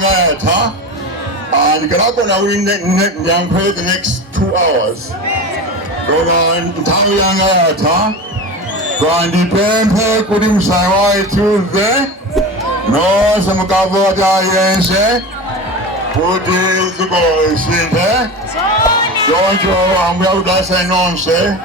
And get up on our young play the next 2 hours. Go on, Tangayangata. Grandi Pempe, Kudim Sawai Tuesday. No, some cover Jayense. Put is the boys in there. Don't you, I'm well, that's a nonsense.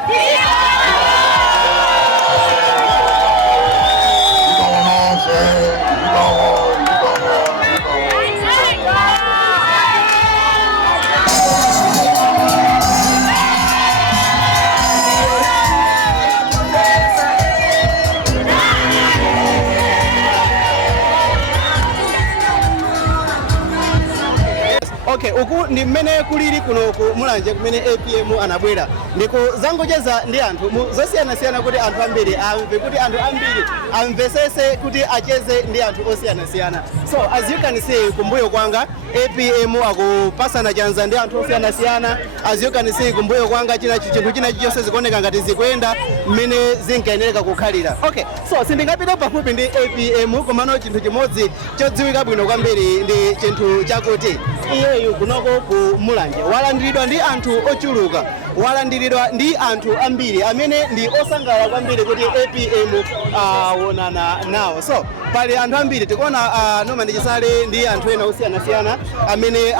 Okay, uku ni mmene kuliri kuno ku Mulanje kumene APM anabwera ndiko zangocheza ndi anthu zosiyana-siyana kuti anthu ambiri amve kuti anthu ambiri amvesese kuti acheze ndi anthu osiyana-siyana. So as you can see kumbuyo kwanga APM akupasana chanza ndi anthu osiyana-siyana. As you can see kumbuyo kwanga chinthu china chonse zikuoneka ngati zikuyenda mmene zinkayenereka kukhalira. Okay, so sindingapita pafupi ndi APM komano chinthu chimodzi chodziwika bwino kwambiri ndi chinthu chakuti iyeyu kunoko ku Mulanje walandiridwa ndi anthu ochuluka, walandiridwa ndi anthu ambiri amene ndi osangala kwambiri kuti APM awonana nawo. So pali anthu ambiri tikuona Norman Chisale ndi anthu ena osiyana-siyana amene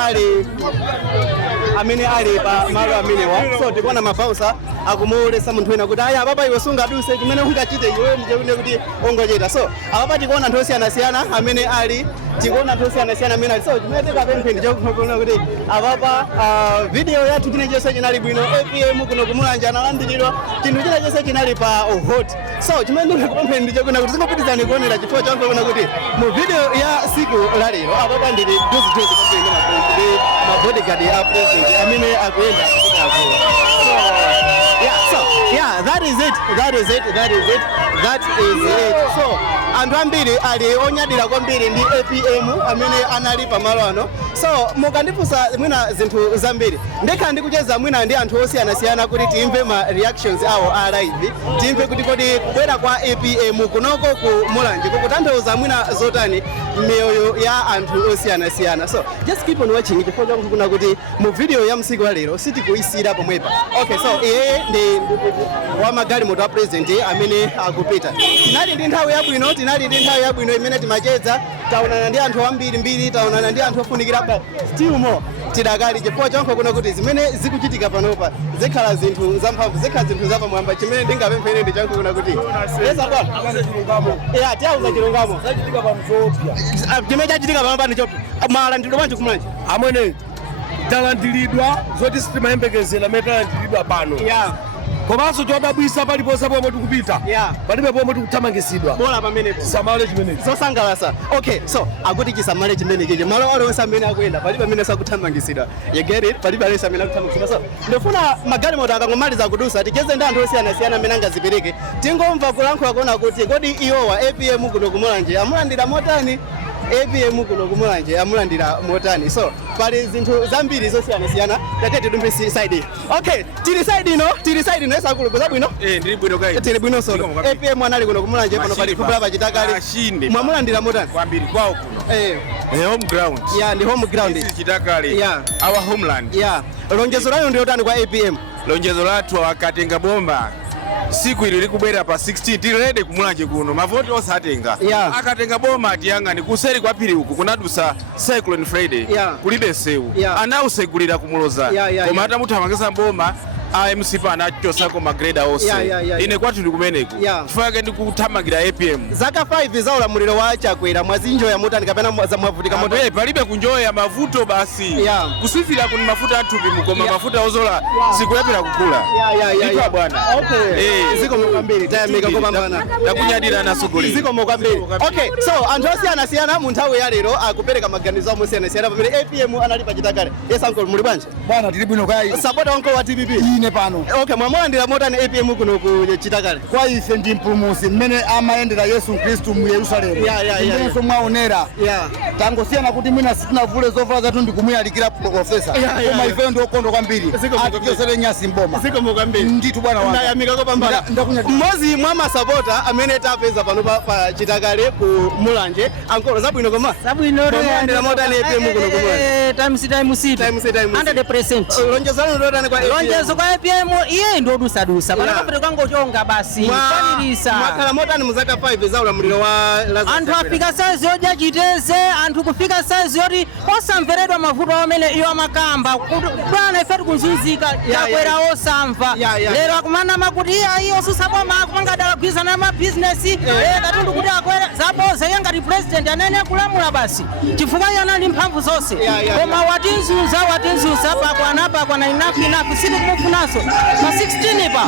ali pa malo amenewa. So tikuona mabausa akumulesa munthu ena kuti aya apapa iwe sungaduse chimene ungachite iwe ndiye kuti ungochita. So apapa tikuona anthu osiyana-siyana amene ali tikuona anthu osiyana-siyana amene ali. So chimene tikapemphe ndichokuona kuti apapa video yathu china chonse chinali bwino. APM kuno ku Mulanje analandiridwa chinthu china chonse chinali pa hot. So chimene ndikupemphe ndichokuona kuti zingopitizani kuonera chifukwa chankuona kuti mu video ya siku la lero apapa ndili juzi ndi mabodyguard ya president amene akuyenda kuti akula. So yeah, that is it. So anthu ambiri ali onyadira kwambiri ndi APM amene anali pamalo ano. So mukandifunsa mwina zinthu zambiri ndekhala ndikucheza mwina ndi anthu osiyana-siyana kuti timve ma reactions awo a live, timve kuti kodi kubwera kwa APM kunoko ku Mulanje kukutanthauza mwina zotani miyoyo ya anthu osiyana-siyana. So just keep on watching chifukwa kuna kuti mu video ya msiku wa lero sitikuyisira pomwepa. Okay, so iye ndi wa magalimoto a president amene akupita. Tinali ndi nthawi yabwino imene timacheza, taonana ndi anthu ambiri, taonana ndi anthu ofunikira still more tidakali chifukwa chonko kuna kuti zimene zikuchitika panopa zikhala zinthu zamphamvu, zikhala zinthu zapamwamba. Chimene ndingapemphere ndi chanko kuna kuti yesa bwana tiyauza chilungamo zachitika pa mzopya chimene chachitika panopa ndi chopi malandiridwe bwanji kumulanje amwene talandiridwa zoti sitimayembekezera amene talandiridwa pano komanso chodabwisa paliponse pomwe tikupita palibe pomwe tikuthamangisidwa bola pamene tisamale chimenechi zosangalatsa. Okay, so akuti chisamale chimenechi malo aliwonse amene akuyenda palibe amene sakuthamangisidwa. You get it? Palibe aliwonse amene akuthamangisidwa. So ndifuna magalimoto akangomaliza kudusa ticheze ndi anthu osiyana-siyana amene angazipereke tingomva kulankhula kuona kuti kodi iwowa APM kuno ku Mulanje amulandira motani, APM kuno ku Mulanje amulandira motani. So pali zinthu zambiri zosiyana-siyana tate tidumbe side. Okay, tili side ino esakulu kuza bwino ndili bwino kai tili bwino solo. APM anali kuno ku Mulanje pano pali kubula pachitakale mwamulandira motani kwambiri kwawo kuno home ground. Ndi home ground this is Chitakale our homeland. Lonjezo lanu ndi otani kwa APM? Lonjezo lathu akatenga bomba siku ili likubwera pa 16 tilede ku Mulanje kuno mavoti osatenga akatenga boma atiyang'ani kuseri kwa pili uku kunadusa Cyclone Friday kulibe sewu anausegulira kumuloza koma atamuthamangisa boma AMC pana achosako magreda ose ine kwathu ndikumeneko chifukwa yake ndikuthamangira APM zaka 5 za ulamuliro wa Chakwera mwazinjoya motani kapena mwavutika moto palibe kunjoya mavuto basi kusifira kuni mafuta athupi mukoma mafuta ozola sikuyapira kukula ikwa bwana. Ziko mukambiri tayamika kopambana ndakunyadira nasogolera ziko mukambiri. Okay, so anthu osiyana-siyana mu nthawi ya lero akupereka maganizo amosiyana-siyana pamene APM anali pa Chitakale. Yes uncle, muli bwanji? Bwana tili bwino kai. Support uncle wa TPP. 16 pano. Okay, mwamulandira motani APM kuno ku Chitakale. Kwa ife ndi mpulumutsi mmene amayendera Yesu Khristu mu Yerusalemu. Ndiponso mwaonera. Tangosiyana kuti mwina sitinavule zovala zathu ndi kumuyalikira profesa. Koma ife ndi okondwa kwambiri. Atichosere nyasi mboma. Zikomo kwambiri. Ndithu bwana wanga. Ndayamika kopambana. Mmozi mwa masapota amene tapeza pano pa Chitakale ku Mulanje. Ankolo zabwino koma. Zabwino mwamulandira motani APM kuno ku Mulanje. Time 100%. Lonjezano ndotani kwa APM. Lonjezo kwa APM iye ndodusadusa. Pana kapete kangochonga basi. Kwanilisa. Mwakhala motani muzaka 5 za ulamuliro wa Lazarus. Anthu afika size yodya chiteze, anthu kufika size yoti osamveredwa mavuto amene iyo amakamba. Bwana ife tikuzunzika takwera osamva. Lero akumana makuti iyo susaboma akumanga dala kugwirizana na mabizinesi. Katundu kuti akwera zaboza iye ngati president anene kulamula basi. Chifukwa iye anali mphamvu zonse. Koma watinzuza pakwana enough sili kumufunaso. Pa 16 pa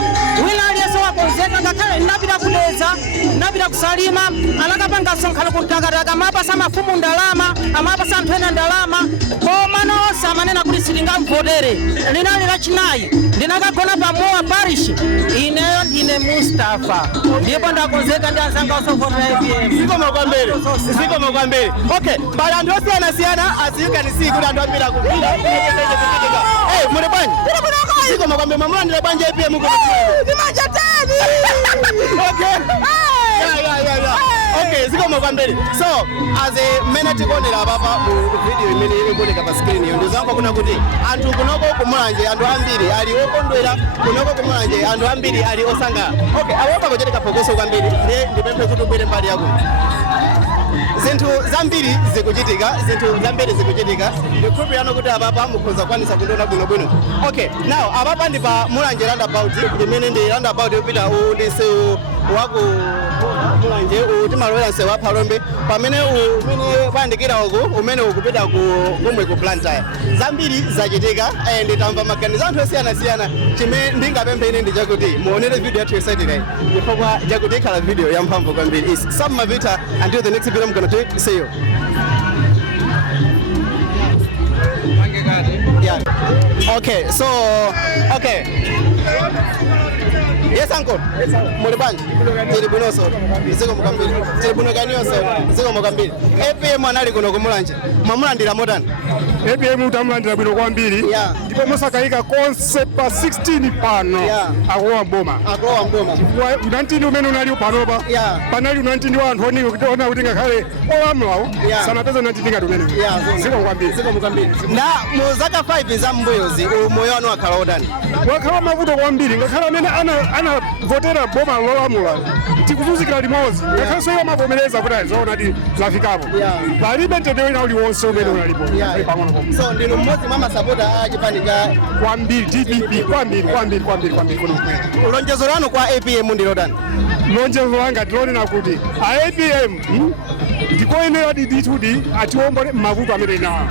wina aliyense wakonzeka ngakhale ndinapita kudeza, ndinapita kusalima, anakapanga sonkhano kutakataka mapasa mafumu ndalama, amapasa anthu ena ndalama, koma nonse amanena kuti sitingamvotere. Linali lachinayi ndinakagona pa Moa Parish, ineyo ndine Mustafa ndipo ndakonzeka ndi anzanga osovotera APM. Zikomo kwambiri. Okay, pali anthu osiyanasiyana azikanisi kuti anthu ambiri akupita. Muli bwanji? Zikomo kwambiri mwamulandira bwanji APM kuno. Okay, zikomo kwambiri. So, as a minute konera papa mu video imene ikuoneka pa screen iyo ndizamba kuna kuti anthu kunoko kumulanje anthu ambiri ali okondwera, kunoko kumulanje anthu ambiri ali osanga. Okay, awopa kucheka phokoso kwambiri. Ndipemphe kuti ubwere mbali yako. Zinthu zambiri zikuchitika. Ndikukhulupirira kuti apapa mukhoza kwanisa kundiona bwinobwino. Okay, now apapa ndi pa Mulanje roundabout imene ndi roundabout yopita udisewu wako Mulanje utimalowera nsewu wa Phalombe pamene umene kuyandikira uku umene ukupita kumwe ku Blantyre. Zambiri zachitika and tamva maganizo anthu osiyanasiyana. Chimene ndingapemphe ine ndi chakuti muonere video yathu yotsatira chifukwa chakuti ikhala video yamphamvu kwambiri. Is Sam Mavita. Until the next video I'm gonna take. See you. Yeah. Okay, so yes uncle. Muli bwanji? Tili bwino so. Zikomo kwambiri. Tili bwino kaniyo so. Zikomo kwambiri. APM anali kuno kumulandira. Mwamulandira motani? APM utamulandira bwino kwambiri. Ndipo musakayika konse pa 16 pano. Akulowa mboma. Unantindi umene unali panopa. Panali unantindi wa anthu ona kuti ngakhale olamulawo sanapeza unantindi ngati umene. Zikomo kwambiri. Zikomo kwambiri. Na muzaka 5 za mbuyozi moyo wanu wakhala otani? Wakhala mavuto kwambiri ngakhale amene anavotera boma lolamula tikuzunzikira limodzi ngakhalenso iwo amavomereza kuti azoona ti zafikapo palibe mtendere wina uliwonse umene unalipo. So ndinu mmodzi mwa masapota a chipani cha kwambiri DPP kwambiri kuno kwenu. Lonjezo lanu kwa APM ndi lotani? Lonjezo langa tilonena kuti a APM ndikoyenera kuti atiwombole mavuto amene inawo.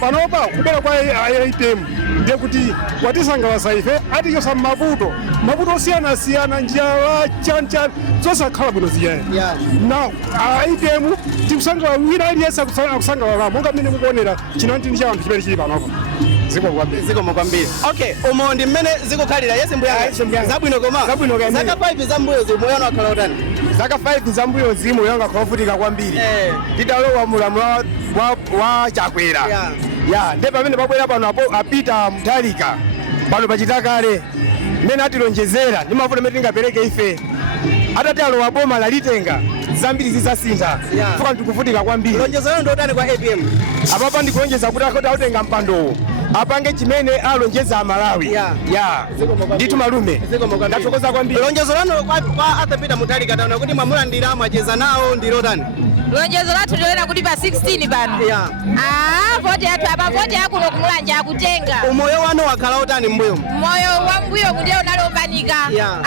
Panopa kubera kwa APM ndiye kuti watisangalatsa ife atichosa mavuto osiyanasiyana njala chancha zosakhala bwino ziyani. Now APM tikusangalala wina aliyense akusangalala monga mmene mukuonera chinantindi cha anthu chimene chili panopa. Zikomo kwambiri. Okay, umo ndi mmene zikukhalira. Yes mbuyanga. Zabwino koma. Zaka 5 za mbuyozi moyo wanu wakhala otani? Zaka 5 za mbuyozi moyo wanga kwavutika kwambiri. Tidalowa mulamulo wa Chakwera. Ndi pamene pabwera pano apita Mutharika pano pa Chitakale mmene atilonjezera ndi mavuto amene tingapereke ife atati alowa boma lalitenga zambiri zisasintha fuka tikuvutika kwambiri. Lonjezo lanu ndotani kwa APM? Apapa ndikulonjeza kuti autenga mpandowo apange chimene alonjeza Malawi. Nditu malume ndathokoza kwambiri. Lonjezo lanu kwa atapita Mutharika taona kuti mwamulandira mwacheza nawo ndi lotani? Lonjezo lathu lolera kuti pa 16 pano. Voti yathu apa voti yakuno kumulanje akutenga. Umoyo wanu wakhala otani mbuyo? Moyo wa mbuyo ndiye unalopanika.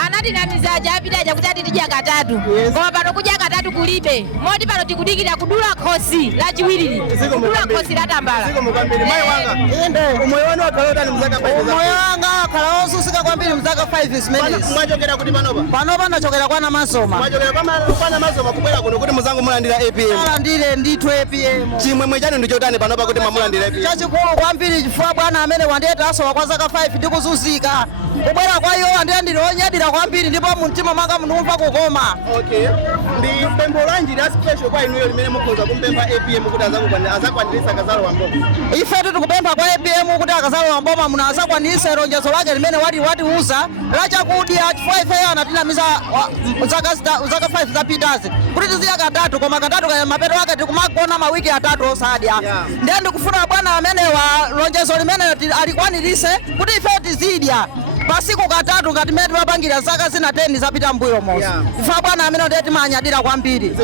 Anatinamiza apitaja kuti atitidya katatu. Koma pano kudya katatu kulibe. Moti pano tikudikira kudula khosi lachiwiri. Kudula khosi la Tambala. Zikomo kwambiri. Mayi wanga. Umoyo wanu wakhala otani mzaka 5? Umoyo wanga wakhala osusika kwambiri mzaka 5 zimenezi. Mwachokera kuti panopa? Panopa ndachokera kwa Namasoma. Mwachokera kwa Namasoma kubwera kuno kuti muzangu mulandira APM. Mulandire ndithu APM. Chimwemwe chanu ndichotani panopa kuti mwamulandira APM? Chachikulu kwambiri chifukwa bwana amene wandiyeta asowa kwa zaka 5 ndikuzunzika. kubwera kwa iwo ndiye ndilionyadira kwambiri ndipo mumtima mwanga munumva kukoma. Okay, ndi pempho lanji la special kwa inuyo limene mukhoza kumpempha APM kuti azakwanirisa akazalo wa mboma. Ife tikupempha kwa APM kuti akazalo wa mboma muno azakwanirisa lonjezo lake limene watiuza la chakudya chifukwa ife anatinamiza zaka 5 zapitazi kuti tiziya katatu koma katatu kaya mapeto ake tikumagona mawiki atatu osadya. Ndiye ndikufuna bwana amene wa lonjezo limene alikwanirise kuti ife tizidya pasiku katatu ngati mmene timapangira zaka zina 10 zapita mbuyo mosi. Ife bwana amene ndiye timanyadira kwambiri.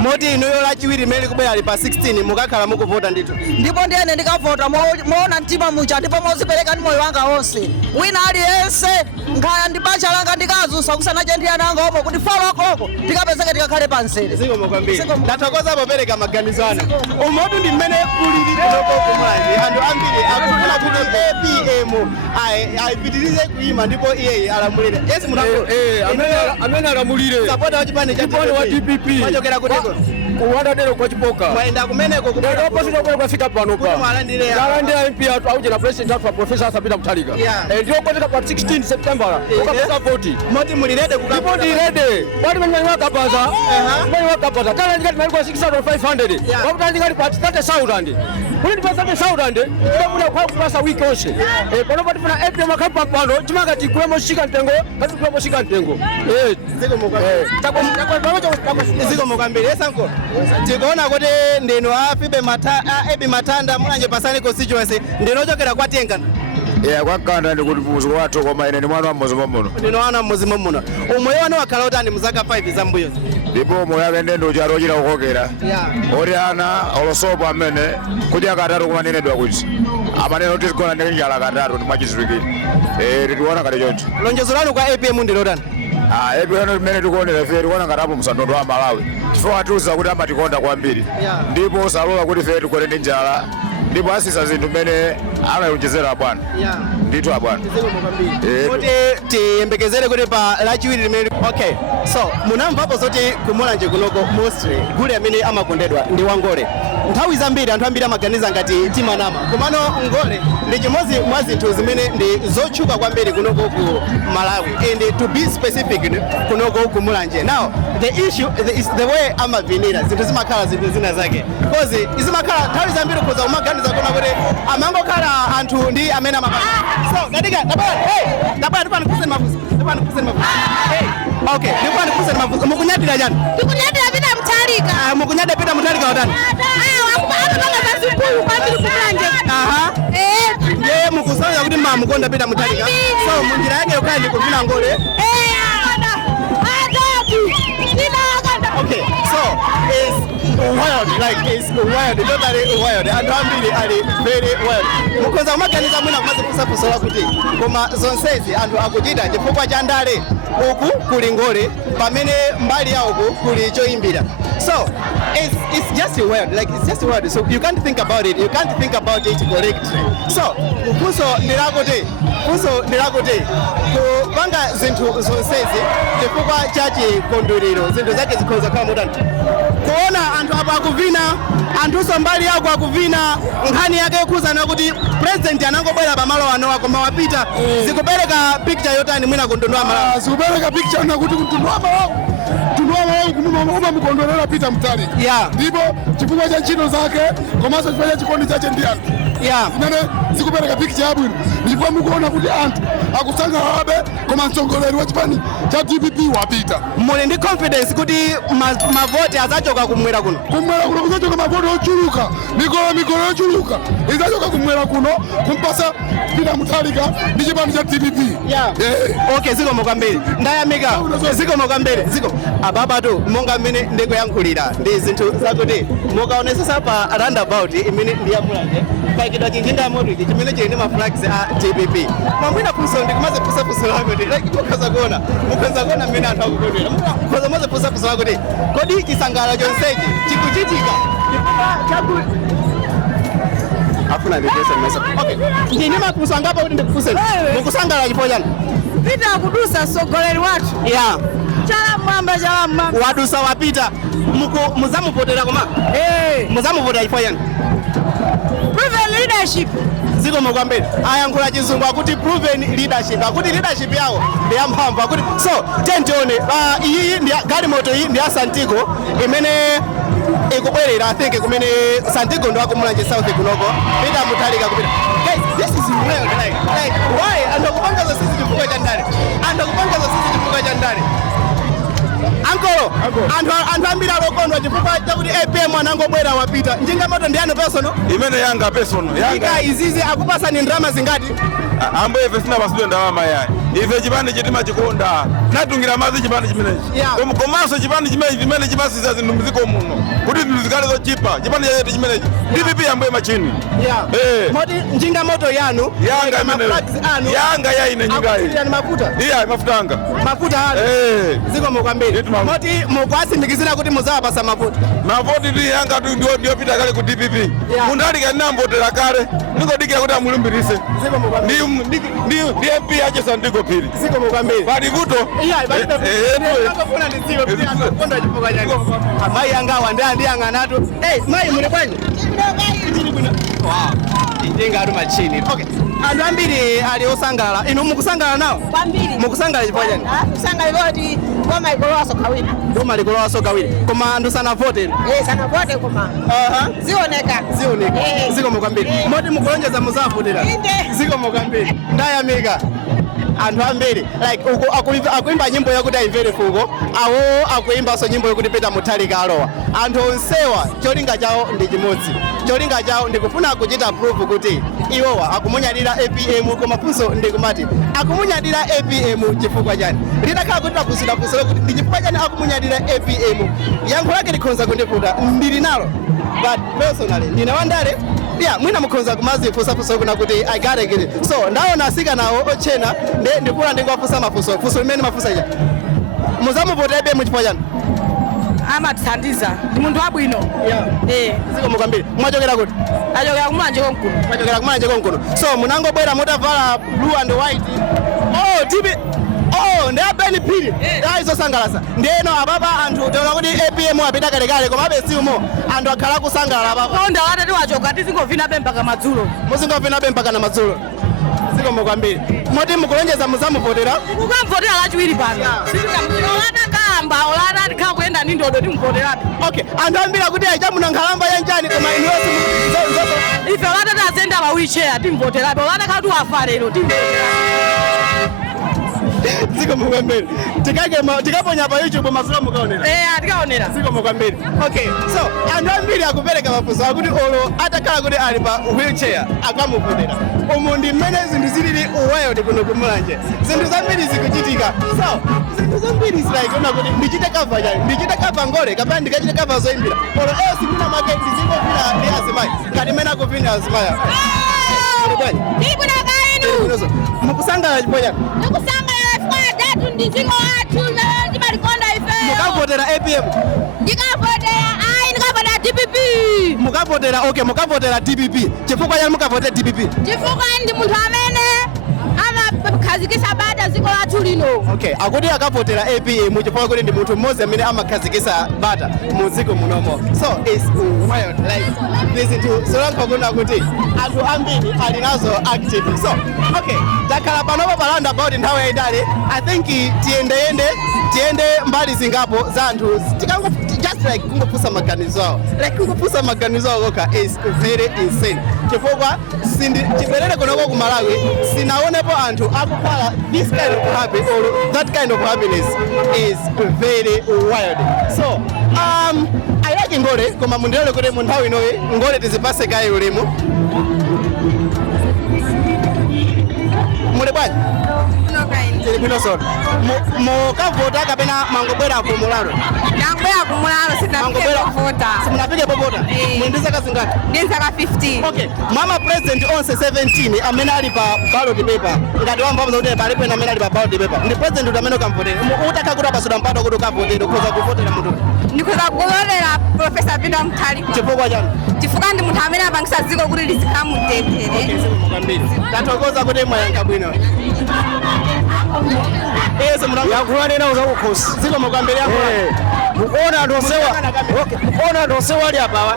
Moti inuyo lachiwiri mmene kubwera ali pa 16 mukakhala mukuvota ndithu. Ndipo ndiyene ndikavota moona mtima mucha ndipo mozipereka ndi moyo wanga wonse. Wina aliyense nkhaya ndi banja langa ndikazusa kusanache ndi ana anga omwe kuti falo akoko tikapezeke tikakhale pansere. Zikomo kwambiri. Ndathokoza popereka maganizo anu. Umotu ndi mmene kulili kunoko kumanje. Anthu ambiri akufuna kuti APM ayipitirize kuima ndipo iye alamulire. Yes munako. Amene alamulire. Support wa chipande cha DPP. Wachokera kutiko. Kuwandadero kwa chipoka. Mwaenda kumeneko kubwera opposite kwa kufika pano pa. Yalandira MP auje na president wa Professor Sabina Mutharika. Ndio kwa pa 16 September. Ukapesa voti. Moti mulirede kukapota. Moti rede. Watu mwenye wakapaza. Mwenye wakapaza. Kala ndikati malikuwa 6500. Wakuta ndikati pa 30000. Kuli pa 30000. Ndio kwa kupasa wiki yose. Kono pati funa APM akapa pano. Chimanga kulemo shika ntengo. Kati kulemo shika ntengo. Ziko mukambere. Ziko mukambere sanko. Tikuona kuti ndino afibe ebi matanda mulanje pasani constituency ndino chokera kwa Tengana. Kwakanda ndikuti muzi wathu koma ine ni mwana wa muzi momuno. Ndino wana muzi momuno. Umoyo wanu wakhala utani muzaka 5 zambuyo. Ndipo moyo wake ndendo chalochira kukokera. Ori ana olosopa amene kudya katatu kumanenedwa kuti amaneno tisigona ndi njala katatu ndi mwachizwikiri. Tikuona kale choncho. Lonjezo lanu kwa APM ndilo tani? APM mmene tikuonera ife tikuona ngatapo msandondo wa Malawi. Chifukwa atiuza kuti amatikonda kwambiri. Ndipo salola kuti ife tikole ndi njala. Ndipo asisa zinthu mmene amayonjezera bwana. Ndithu abwana. Kuti tiyembekezere kuti pa lachiwiri limene. Okay, so munamvapo zoti kumulanje kunoko mostly gule amene amakondedwa ndi wangole. Nthawi zambiri anthu ambiri amaganiza ngati timanama. Komano ngole ndi chimodzi mwa zinthu zimene ndi zotchuka kwambiri kunoko ku Malawi. And to be specific kunoko kumulanje. Now the issue is the way amavinira zinthu zimakhala zinthu zina zake. Because izimakhala nthawi zambiri kuza kumaganiza kuna kuti amangokhala anthu ndi amene amakhala. So dadika dabana tupani kuseni mafuzi. Hey. Okay, tupani kuseni mafuzi. Mukunyadira jani? Tikunyadira Peter Mutharika. Mukunyadira Peter Mutharika watani? Yeye mukusanya kuti mukonda Peter Mutharika. So munjira yake yokhala ndi kuvina ngole. Okay, so it's wild, like it's wild, totally wild. And ambiri ali very wild. Mukonza maganiza mwina kumaze kusafusola kuti koma zonsezi anthu akuchita chifukwa cha ndale uku kuli ngole pamene mbali ya uku kuli choyimbira. So it's just wild, like it's just wild. So you can't think about it. You can't think about it correctly. So kuso ndilakote kupanga zinthu zonsezi chifukwa cha chikondwerero zinthu zake zikhoza kama mutani. Kuona anthu apa akuvina, anthuso mbali yako akuvina, nkhani yake ikuzana kuti president anangobwera pamalo ano koma wapita zikupereka picture yotani mwina kundondoa Malawi. Zikupereka picture na kuti kundondoa Malawi. Tunduwa mukondolera Peter Mutharika. Ndipo chifukwa cha ntchito zake komanso chifukwa cha chikondi chache ndi anthu. Nane zikupereka picture yabwino. Ndipo mukuona kuti anthu akusangalala abe koma mtsogoleri wa chipani cha DPP wapita. Muli ndi confidence kuti mavoti azachoka kumwera kuno. Kumwera kuno kuzachoka mavoti ochuluka. Mikolo ochuluka. Izachoka kumwera kuno kumpasa Peter Mutharika ndi chipani cha DPP. Okay, ziko mokambiri. Ndayamika. Ziko mokambiri. Ziko ababatu monga mmene ndikuyankhulira ndi zinthu zakuti mukaonesesa pa roundabout imene ndiyamulanje pakidwa chinjinda moto chimene chili ndi maflags a DPP. Mwina funso ndikumaze fusafusa lakuti mukhoza kuona mmene anthu akukondwera. Mukhoza maze fusafusa lakuti kodi chisangala chonsechi chikuchitika afuna ndipesa mesa. Okay, ndine makusa ngapa kuti ndikufuseni mukusangala chifo chani Peter akudusa sogoleri watu chala mwamba wadusa wapita muzamuvotera koma muzamuvotera chifo chani proven leadership zikomo kwambiri ayankhula chizungu akuti proven leadership, akuti leadership yawo ndi yamphamvu, akuti so tentione iyi ndi galimoto iyi ndi ya Santigo imene ikubwerera I think kumene Santigo ndo akumulanje South kunoko pita mutalika kupita. Guys, this is wild, like why andokupanga za sisi chifukwa cha ndani, andokupanga za sisi chifukwa cha ndani. Ankolo, anthu ambiri alokondwa chifukwa chakuti APM anangobwera wapita. Njinga moto ndi anu personal? Imene yanga personal. Yanga izizi akupasa ni ndrama zingati? Ambo ife sina basudwe ndalama yayi. Ife chipande chitima chikonda. Natungira madzi chipande chimenechi. Komanso chipande chimene chimasiza zinthu muziko muno. Kuti zinthu zikale zochipa. Chipande chetu chimenechi. DPP ambo machini. Moti njinga moto yanu. Yanga imene. Yanga yaine njinga iyi. Ni mafuta? Iya mafuta anga. Mafuta anu? Ziko mukwambiri. Moti mukwasindikizira kuti muzapasa mafuta. Mafuta ndi yanga ndio pita kale ku DPP. Munthu ali kana mbotera kale. Ndikodikira kuti amulumbirise. Ziko mukwambiri. Ndi MP aje Santigo pili. Ziko mukwambiri. Bali kuto. Iya bali kuto. Ngakufuna ndiziwe pia ngakufunda chifukwa chake. Amayi angawa ndi ang'anatu. Mayi muli bwanji? Njinga atu machini. Okay. Anthu ambiri ali osangalala. Inu mukusangalala nawo? Kwambiri. Mukusangalala chifukwa chani? Kusangalala kuti ngoma ikolowaso kawiri. Ngoma ikolowaso kawiri. Koma anthu sanavote. Sanavote koma. Zioneka. Ziko mukwambiri. Moti mukulonjeza muzavotera. Ziko mukwambiri. Ndayamika. Anthu ambiri like uko akuimba nyimbo yakuti ayimvere fuko, awo akuimbanso nyimbo yakuti pita mutalika alowa. Anthu onsewa cholinga chawo ndi chimodzi. Cholinga chawo ndikufuna kuchita proof kuti iwowa akumunyadira APM, koma funso ndikumati akumunyadira APM chifukwa chani. Lidakhala kuti takusidafusire kuti ndi chifukwa chani akumunyadira APM. Yankho lake likhonza kundifuta ndili nalo, but personally ndine wandale. Yeah, mwina mukhoza kumazifusafusa kuna kuti I gotta get it. So ndaona asika nawo ochena ndikula ndingwafusa mafuso. Fuso limene mafusa ija. Muzamuvote APM chifukwa chani? Amatithandiza. Ndi munthu wabwino. Ziko mukwambiri. Mwachokera kuti? Achokera kumanje konkuno. Mwachokera kumanje konkuno. So munangobwera mutavala blue and white. Ndi abeni pili. Izosangalasa. Ndeno ababa anthu tona kuti APM apita kalekale koma abesi umo anthu akhala kusangalala ababa. Onda watati wachoka tizingovina mpaka madzulo. Muzingovina mpaka na madzulo. Ziko mukwambiri. Moti mukulonjeza muzamuvotera? Kukamvotera lachiwiri pano. Olata kamba, olata ndikakuyenda ndi ndodo timuvoterapi. Okay, anthu ambiri kuti aichamuna nkhalamba yanjani koma inuwesi ife olata tazenda pa wheelchair timuvoterapi, olata khatu wafa lero timuvoterapi. Ziko mukwambiri. Tikaponya pa YouTube masulo mukaonera. Tikaonera. Ziko mukwambiri. Okay, so anthu ambiri akupereka mafunso akuti olo atakhala kuti ali pa wheelchair akamuvotera. Umu ndi mmene zinthu zilili wild kuno kumulanje. Zinthu zambiri zikuchitika. So zinthu zambiri zilaiona kuti ndichite cover chani, ndichite cover ngole kapena ndikachite cover zoyimbira. Olo simuna market zingopina ndi azimayi. Ngati mmene akupina azimayi. Mukusangalala chifukwa chani? Ndizingo watu ndimalikonda ife. Mukavotera APM? Ndikavotera DPP. Mukavotera DPP. Chifukwa chani mukavotera DPP? Chifukwa ndi munthu amene amakhazikisa bata ziko lathu lino. Okay, akuti akavotera APM chifukwa kuti ndi munthu mmodzi amene amakhazikisa bata mu dziko munomo. So it's wild, like listen to solanka kuna kuti anthu ambiri ali nazo active. So okay, takhala panopo pa roundabout nthawi yayitali. I think tiende mbali zingapo za anthu just like kungopusa maganizo awo. Like kungopusa maganizo awo koka is very insane. Chifukwa chibwerere kunoko ku Malawi sinaonepo anthu akukhala this kind of happy or that kind of happiness is very wild. So I like ngole koma mundilole kuti mu nthawi inoyi ngole tizipase kaye ulemu. Muli bwanji? Mukavota kapena mangobwera kumulalo? Ndangobwera kumulalo sinapike povota. Simunapike povota? Mwindi zaka zingati? Ndi zaka 15. Okay, mama president onse 17 amene ali pa ballot paper. Ngati wamva kuti palipo amene ali pa ballot paper. Ndi president kuti amene ukamvotera. Utakha kuti apasula mpato kuti ukavotera ukhoza kuvotera munthu. Ndikhoza kuvotera Professor Pinda Mutharika. Chifukwa chani? Chifukwa ndi munthu amene apangisa dziko kuti lizikhamutendere. Okay, simukwambiri. Tathokoza kuti mwayankha bwino. yakulanena uzakukhosi Ziko mukwambiri yankho. mukuona anthu onsewa ali apawa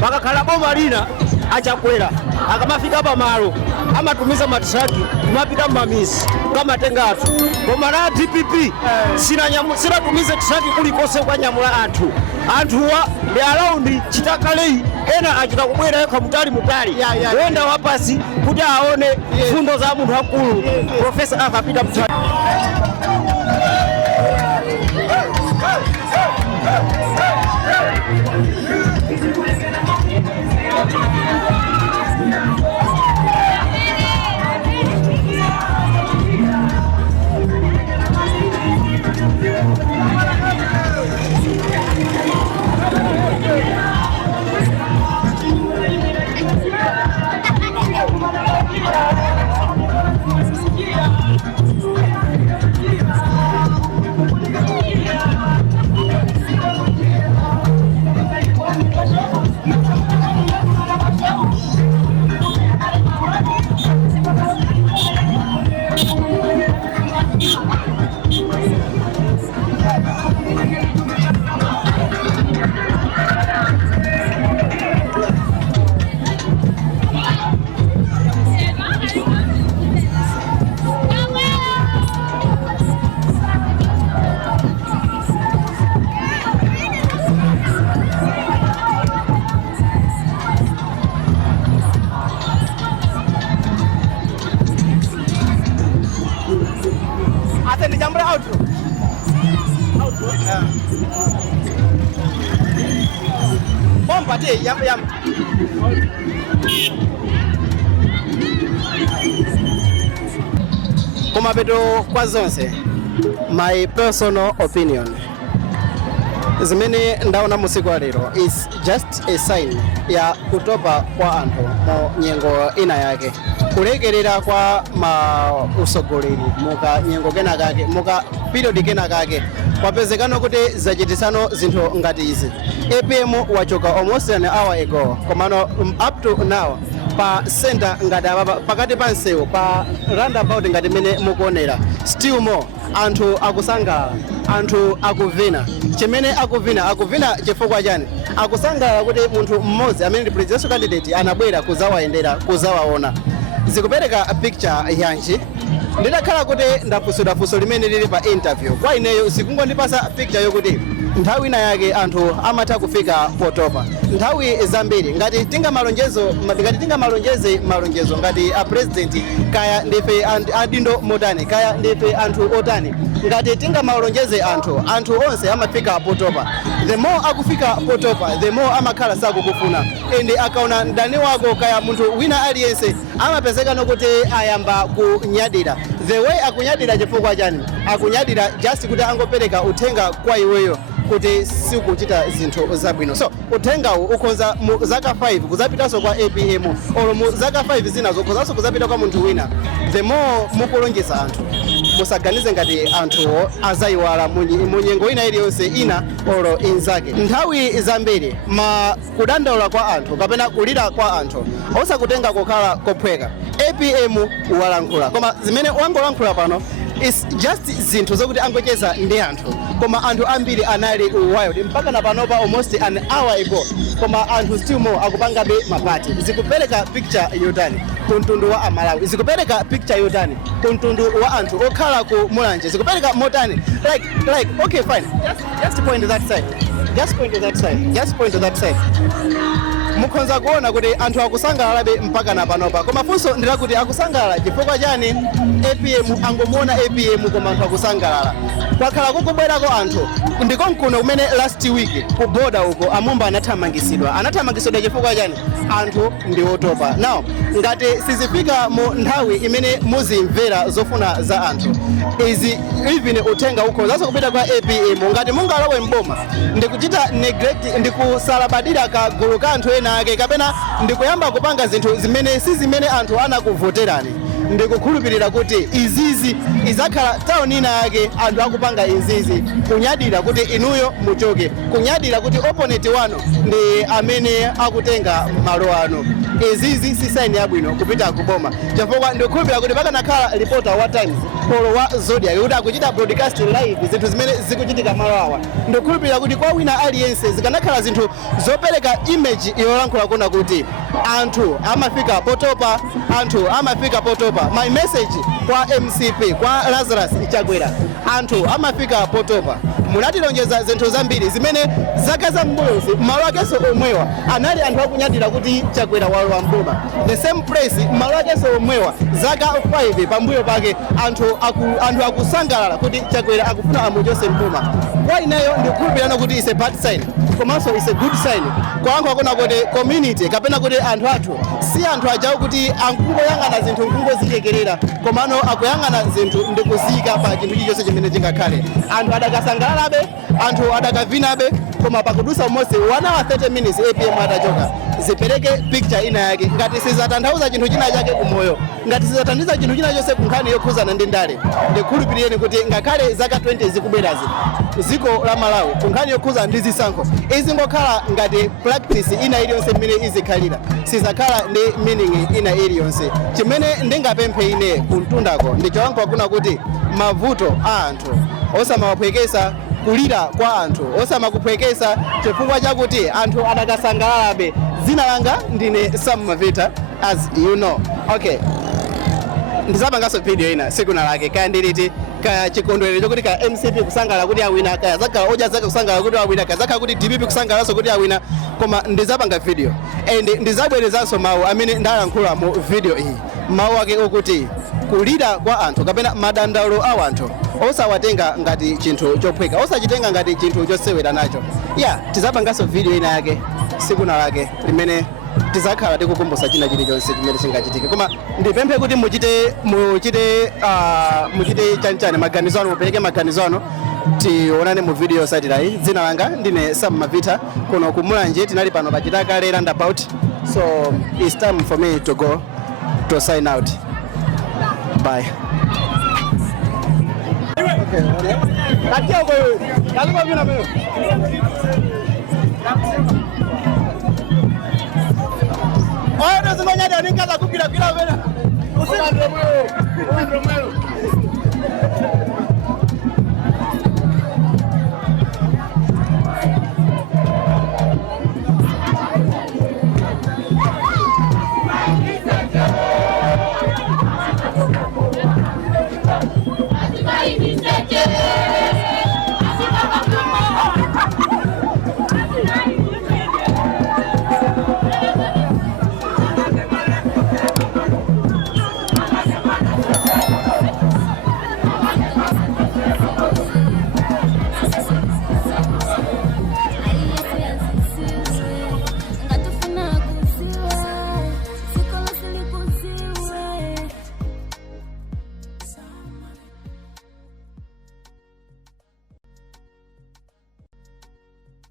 pakakhala boma lina achakwera akamafika pamalo amatumiza matraki kumapita mmamisi kamatenga anthu koma la DPP sinatumize traki kulikonse kwanyamula anthuwa ndi alaundi chitakaleyi ena achita kubwera yekha mutali wenda wapasi kuti aone fundo za munthu wakulu Profesa akapita mtali. Kumapeto kwa zonse, my personal opinion zimene ndaona musiku wa lero is just a sign ya kutopa kwa anthu mu nyengo ina yake, kulekerera kwa usogoleri muka nyengo kenakake muka period kenakake kwapezekano kuti zachitisano zinthu ngati izi. APM wachoka almost an hour ago, komano up to now pa center ngati apa pakati pa nsewu pa roundabout ngati mene mukuonera still more anthu akusangalala, anthu akuvina. Chimene akuvina chifukwa chani? Akusangalala kuti munthu mmodzi amene ndi presidential candidate anabwera kuzawayendera kuzawaona. Zikupereka picture yanji ndidakhala kuti ndafuso limene lili pa interview kwa ineyo zikungondipasa picture yokuti nthawi ina yake anthu amatha kufika potopa. Nthawi zambiri ngati tingamalonjeze malonjezo ngati a president kaya ndife adindo motani kaya ndife anthu otani, ngati tingamalonjeze anthu onse amafika potopa. The more akufika potopa the more amakhala sakukufuna, ende akaona mdani wako kaya munthu wina aliyense amapezeka nokuti ayamba kunyadira. The way akunyadira chifukwa chani? Akunyadira just kuti angopereka uthenga kwa iweyo kuti sikuchita zinthu zabwino. So uthengawu ukhonza mu zaka 5 kuzapitanso kwa APM olo mu zaka 5 zinazo kuzaso kuzapita kwa munthu wina. The more mukulonjeza anthu musaganize ngati anthu azayiwala mu nyengo ina iliyonse ina olo inzake. Nthawi zambiri kudandaula kwa anthu kapena kulira kwa anthu osakutenga kokhala kophweka. APM walankhula koma zimene wangolankhula pano is just zinthu zokuti angocheza ndi anthu, koma anthu ambiri anali wild mpaka na panopa almost an hour ago, koma anthu still more akupangabe mapati. Zikupereka picture yotani kuntundu wa Amalawi, zikupereka picture yotani kuntundu wa anthu okhala ku Mulanje, zikupereka motani like okay fine, just point to that side. Mukhonza kuona kuti anthu akusangalalabe mpaka na panopa, koma funso ndirakuti akusangalala chifukwa chani? APM angomuona APM koma anthu akusangalala. Kwakhala kukubwerako anthu ndikonkuno kumene last week ku border uko amumba anathamangisidwa chifukwa chani? Anthu ndi otopa. Now ngati sizifika mu nthawi imene muzimvera zofuna za anthu izi, even uthenga uko zaso kupita kwa APM ngati mungalowe mboma ndikuchita neglect ndikusalabadira kagulu ka anthu ena ake kapena ndikuyamba kupanga zinthu zimene si zimene anthu anakuvoterani, ndikukhulupirira kuti izizi izakhala town ina yake anthu akupanga izizi kunyadira kuti inuyo muchoke, kunyadira kuti opponent wanu ndi amene akutenga malo ano. Izizi si sign yabwino kupita kuboma, chifukwa ndikukhulupirira kuti pakanakhala reporter wa Times polo wa Zodiac kuti akuchita broadcast live zinthu zimene zikuchitika malo awa, ndikukhulupirira kuti kwa wina aliyense zikanakhala zinthu zopereka image yolankhula kuna kuti anthu amafika potopa, anthu amafika potopa. My message kwa MCP, kwa Lazarus Chakwera, anthu amafika potopa. Munatilonjeza zinthu zambiri zimene zaka za mbuyozi malo akenso omwewa anali anthu akunyadira kuti Chakwera walowa mboma. The same place malo akenso omwewa zaka 5 pambuyo pake anthu akusangalala kuti Chakwera akufuna amuchose mboma. Kwa ineyo ndikukhulupirira kuti is a bad sign komanso is a good sign kwa anthu akona kuti community kapena kuti anthu athu si anthu ajawo kuti ankungoyang'ana zinthu nkungozichekerera komano akuyang'ana zinthu ndikuzika pa chinthu chilichonse chimene chingakhale. Anthu adakasangalalabe, anthu adakavinabe, koma pakudusa umodzi 1 hour 30 minutes APM atachoka zipereke picture ina yake. Ngati sizatanthauza chinthu china chake kumoyo, ngati sizathandiza chinthu china chonse kunkhani yokhuzana ndi ndale, ndikhulupirireni kuti ngakhale zaka 20 zikubwerazi dziko la Malawi kunkhani yokhuzana ndi zisankho izingokhala ngati practice ina iliyonse imene izikhalira, sizakhala ndi meaning ina iliyonse. Chimene ndingapemphe ine kumtundako ndichowankhula kuna kuti mavuto a anthu osamawapwekesa, kulira kwa anthu osamakuphwekesa chifukwa chakuti anthu adakasangalalabe. Dzina langa ndine Sam Mavita, as you know. Okay, ndizapanganso video ina siku na lake kaya ndiliti kaya chikondwerero chokuti ka MCP kusangala kuti awina, kaya zakhala oja zake kusangala kuti awina, kaya zakhala kuti DPP kusangalanso kuti awina, koma ndizapanga video and ndizabwerezanso mawu amene ndayankhula mu video iyi. Mawu ake okuti kulira kwa anthu kapena madandaulo a anthu osawatenga ngati chinthu chophweka, osachitenga ngati chinthu chosewera nacho. Tizapanganso video ina yake siku na lake limene tizakhala tikukumbutsa china chilichonse chimene chingachitike, koma ndipemphe kuti muchite chanichani maganizo anu, mupereke maganizo anu tionane mu video yotsatira iyi. Dzina langa ndine Sam Mavita, kuno kumulanje tinali pano pachita kale roundabout, so it's time for me to go to sign out. Bye. Oye, no se vaya a dar en casa, cupira,